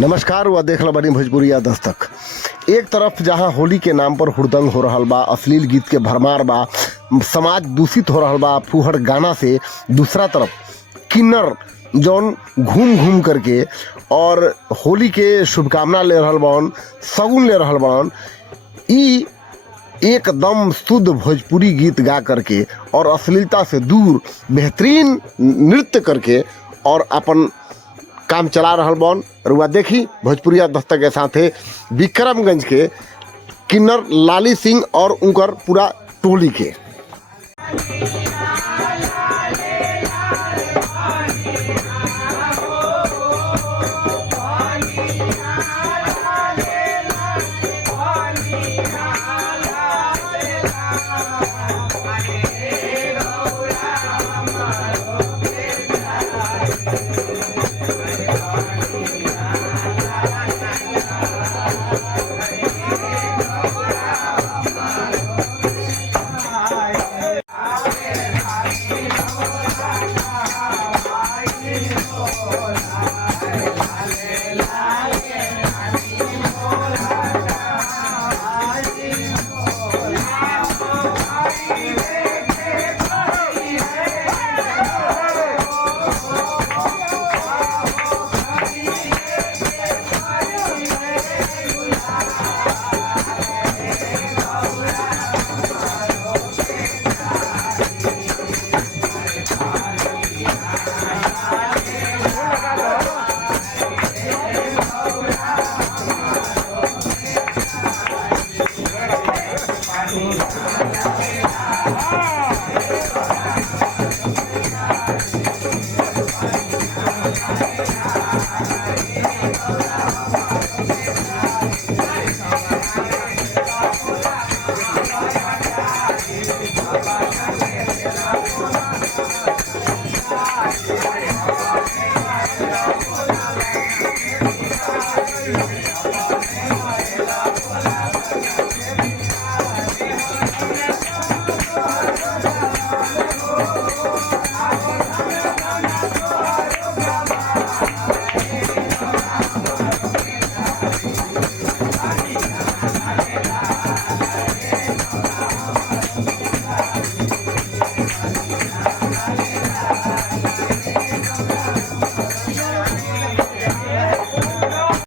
नमस्कार, वह देख बनी भोजपुरिया दस्तक। एक तरफ जहां होली के नाम पर हुड़दंग हो रहा बा, अश्लील गीत के भरमार बा, समाज दूषित हो रहा बा फूहड़ गाना से, दूसरा तरफ किन्नर जौन घूम घूम करके और होली के शुभकामना ले रहा बन, सगुन ले रहा बन, ई एकदम शुद्ध भोजपुरी गीत गा करके और अश्लीलता से दूर बेहतरीन नृत्य करके और अपन काम चला रहा बन। रुआ देखी भोजपुरिया दस्तक के साथे विक्रमगंज के किन्नर लाली सिंह और उनकर पूरा टोली के।